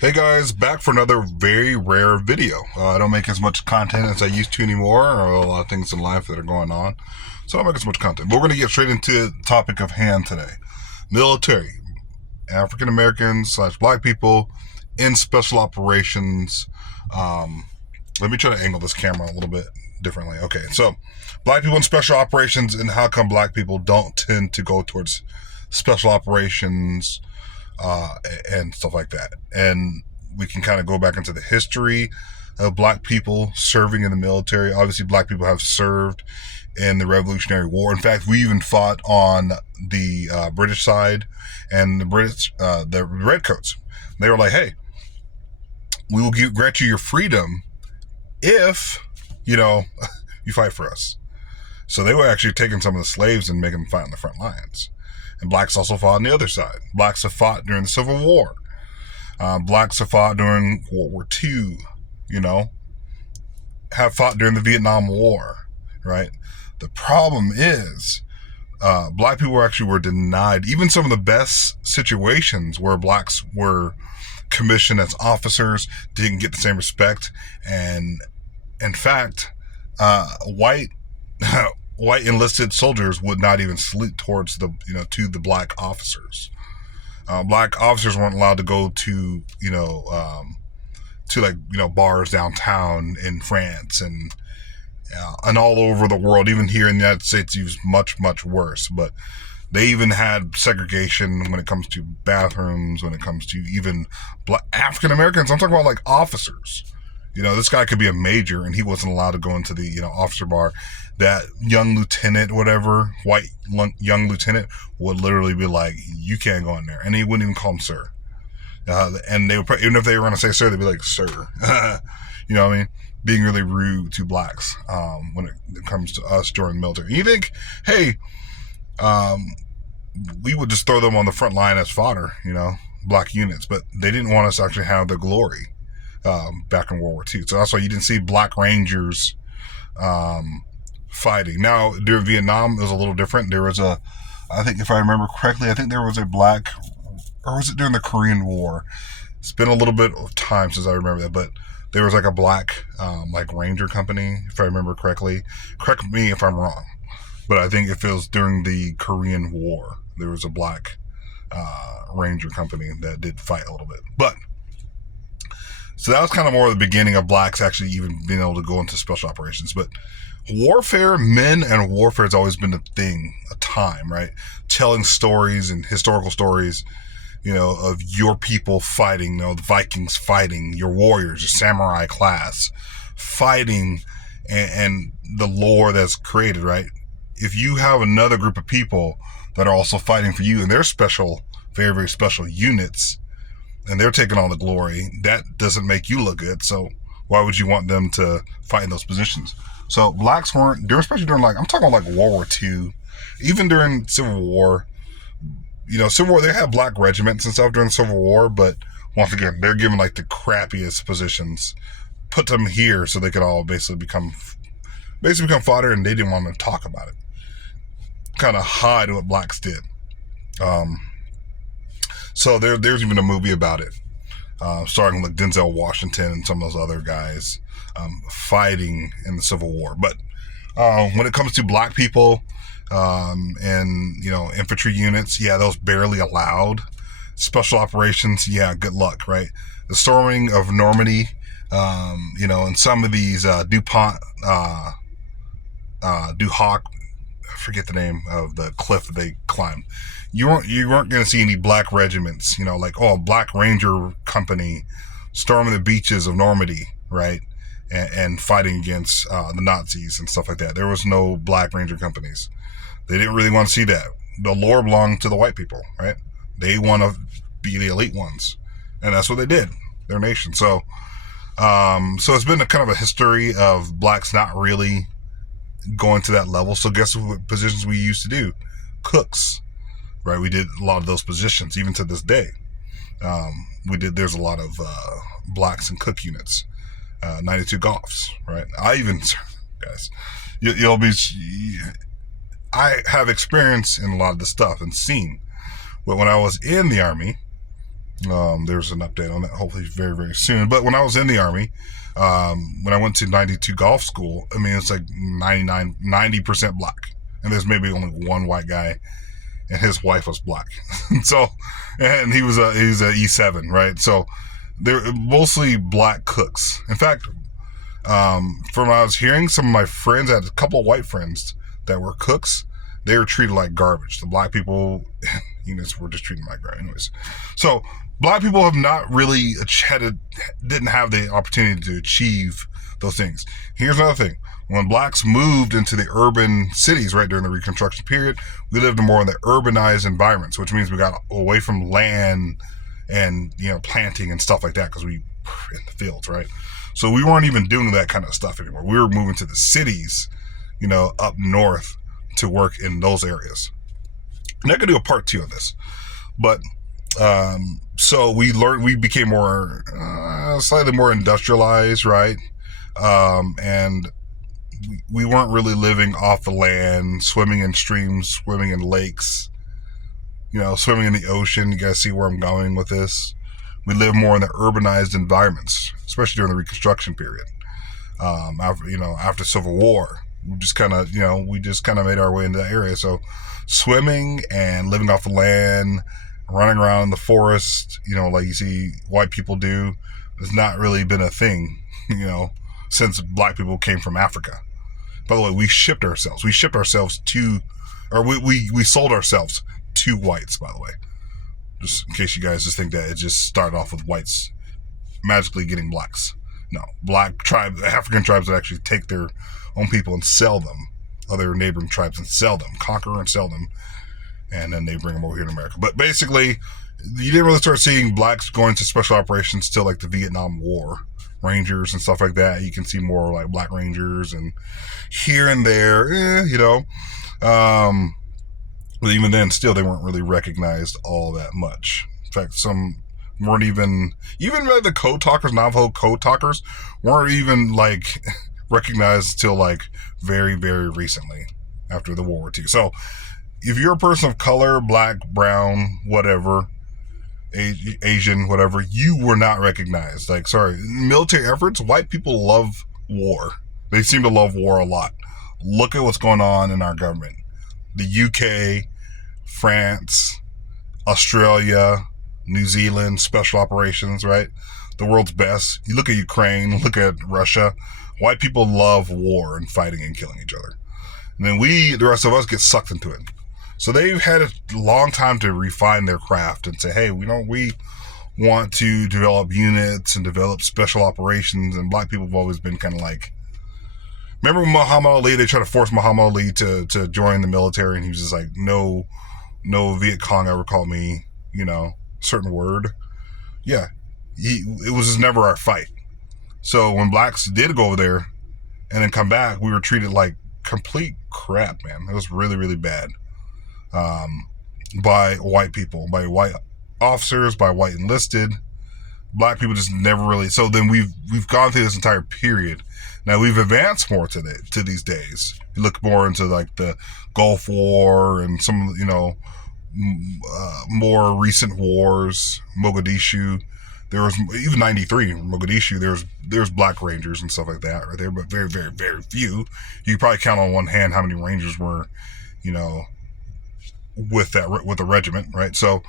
Hey guys, back for another very rare video. I don't make as much content as I used to anymore, or a lot of things in life that are going on, so I don't make as much content. But we're going to get straight into the topic of hand today. Military. African Americans / black people in special operations. Let me try to angle this camera a little bit differently. Okay, so black people in special operations, and how come black people don't tend to go towards special operations and stuff like that. And we can kind of go back into the history of black people serving in the military. Obviously, black people have served in the Revolutionary War. In fact, we even fought on the British side, and the redcoats. They were like, "Hey, we will grant you your freedom if you fight for us." So they were actually taking some of the slaves and making them fight on the front lines. And blacks also fought on the other side. Blacks have fought during the Civil War. Blacks have fought during World War II, have fought during the Vietnam War, right? The problem is black people were denied even some of the best situations where blacks were commissioned as officers, didn't get the same respect. And in fact, white enlisted soldiers would not even salute towards to the black officers. Black officers weren't allowed to go to bars downtown in France and all over the world. Even here in the United States, it was much worse. But they even had segregation when it comes to bathrooms, when it comes to even African Americans. I'm talking about like officers. This guy could be a major, and he wasn't allowed to go into the officer bar. That young lieutenant, whatever, white young lieutenant would literally be like, "You can't go in there," and he wouldn't even call him sir. And they would even if they were going to say sir, they'd be like, "Sir," you know what I mean? Being really rude to blacks when it comes to us during the military. You think, hey, we would just throw them on the front line as fodder, black units, but they didn't want us to actually have the glory. Back in World War II. So that's why you didn't see black rangers fighting. Now, during Vietnam, it was a little different. There was I think if I remember correctly, there was a black, or was it during the Korean War? It's been a little bit of time since I remember that, but there was like a black ranger company, if I remember correctly. Correct me if I'm wrong, but I think if it was during the Korean War, there was a black ranger company that did fight a little bit. But so that was kind of more the beginning of blacks actually even being able to go into special operations. But warfare, men and warfare has always been a time, right? Telling stories and historical stories, of your people fighting, the Vikings fighting, your warriors, your samurai class fighting, and the lore that's created, right? If you have another group of people that are also fighting for you, and they're special, very, very special units, and they're taking all the glory, that doesn't make you look good. So why would you want them to fight in those positions? So blacks weren't, especially during I'm talking about World War II, even during Civil War. Civil War, they had black regiments and stuff during the Civil War, but once again, they're given the crappiest positions. Put them here so they could all basically become fodder, and they didn't want to talk about it. Kind of hide what blacks did. So there's even a movie about it, starring with Denzel Washington and some of those other guys fighting in the Civil War. But when it comes to black people and infantry units, yeah, those barely allowed. Special operations, yeah, good luck, right? The storming of Normandy, and some of these Duhawk, I forget the name of the cliff that they climbed. You weren't going to see any black regiments, Black Ranger Company storming the beaches of Normandy, right? And fighting against the Nazis and stuff like that. There was no Black Ranger companies. They didn't really want to see that. The lore belonged to the white people, right? They want to be the elite ones. And that's what they did, their nation. So it's been a kind of a history of blacks not really going to that level. So guess what positions we used to do? Cooks. Right, we did a lot of those positions, even to this day. There's a lot of blacks and cook units, 92 Golfs, right? Guys, I have experience in a lot of this stuff and seen. But when I was in the Army, There's an update on that, hopefully very, very soon. But when I was in the Army, when I went to 92 golf school, I mean, it's like 90% black. And there's maybe only one white guy, and his wife was black. So, and he was a E7, right? So they're mostly black cooks. In fact, from what I was hearing, some of my friends, I had a couple of white friends that were cooks. They were treated like garbage. The black people, units were just treated like garbage. Anyways, so black people have not really didn't have the opportunity to achieve those things. Here's another thing. When blacks moved into the urban cities, right, during the Reconstruction period, we lived more in the urbanized environments, which means we got away from land and, planting and stuff like that because we were in the fields, right? So we weren't even doing that kind of stuff anymore. We were moving to the cities, up north to work in those areas. And I could do a part 2 of this, but so we became more slightly more industrialized, right? And we weren't really living off the land, swimming in streams, swimming in lakes, swimming in the ocean. You guys see where I'm going with this? We live more in the urbanized environments, especially during the Reconstruction period. After Civil War, we just kind of made our way into that area. So swimming and living off the land, running around in the forest, like you see white people do, has not really been a thing, since black people came from Africa. By the way, we shipped ourselves. We shipped ourselves to, or we sold ourselves to whites, by the way. Just in case you guys just think that it just started off with whites magically getting blacks. No, African tribes would actually take their own people and sell them, other neighboring tribes, and sell them, conquer and sell them, and then they bring them over here to America. But basically, you didn't really start seeing blacks going to special operations till like the Vietnam War. Rangers and stuff like that. You can see more like black rangers and here and there, but even then, still, they weren't really recognized all that much. In fact, some weren't even like the code talkers, Navajo code talkers, weren't even like recognized till like very, very recently after the World War II. So if you're a person of color, black, brown, whatever, Asian, whatever, you were not recognized. Like, sorry, military efforts, white people love war. They seem to love war a lot. Look at what's going on in our government. The UK, France, Australia, New Zealand, special operations, right? The world's best. You look at Ukraine, look at Russia. White people love war and fighting and killing each other. And then the rest of us, get sucked into it. So they've had a long time to refine their craft and say, hey, we want to develop units and develop special operations. And black people have always been kind of like, remember Muhammad Ali? They tried to force Muhammad Ali to join the military, and he was just like, no Viet Cong ever called me, certain word. Yeah, it was just never our fight. So when blacks did go over there and then come back, we were treated like complete crap, man. It was really, really bad. By white people, by white officers, by white enlisted. Black people just never really. So then we've gone through this entire period. Now we've advanced more to these days. You look more into like the Gulf War and some, more recent wars. Mogadishu, there was even 93 in Mogadishu. There's black rangers and stuff like that right there, but very, very, very few. You could probably count on one hand how many rangers were, with the regiment, right? So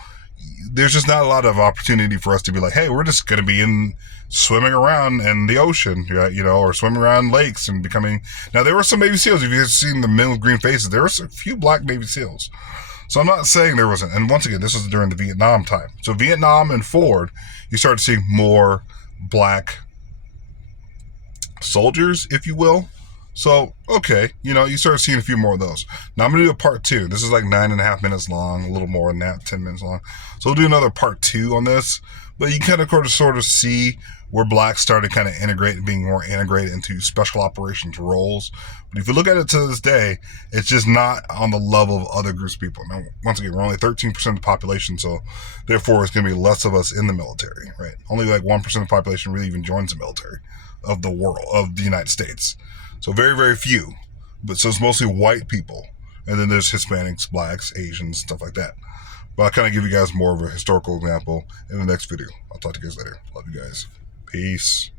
there's just not a lot of opportunity for us to be like, hey, we're just going to be swimming around in the ocean, or swimming around lakes and becoming. Now there were some Navy SEALs. If you've seen the men with green faces, there were a few black Navy SEAls. So I'm not saying there wasn't. And once again, this was during the Vietnam time. So Vietnam and forward, you started seeing more black soldiers, if you will. So, okay, you start seeing a few more of those. Now I'm going to do a part 2. This is like 9.5 minutes long, a little more than that, 10 minutes long. So we'll do another part 2 on this. But you kind of sort of see where blacks started kind of being more integrated into special operations roles. But if you look at it to this day, it's just not on the level of other groups of people. Now, once again, we're only 13% of the population, so therefore it's going to be less of us in the military, right? Only like 1% of the population really even joins the military of the world, of the United States. So very, very few. But so it's mostly white people. And then there's Hispanics, blacks, Asians, stuff like that. But I'll kind of give you guys more of a historical example in the next video. I'll talk to you guys later. Love you guys. Peace.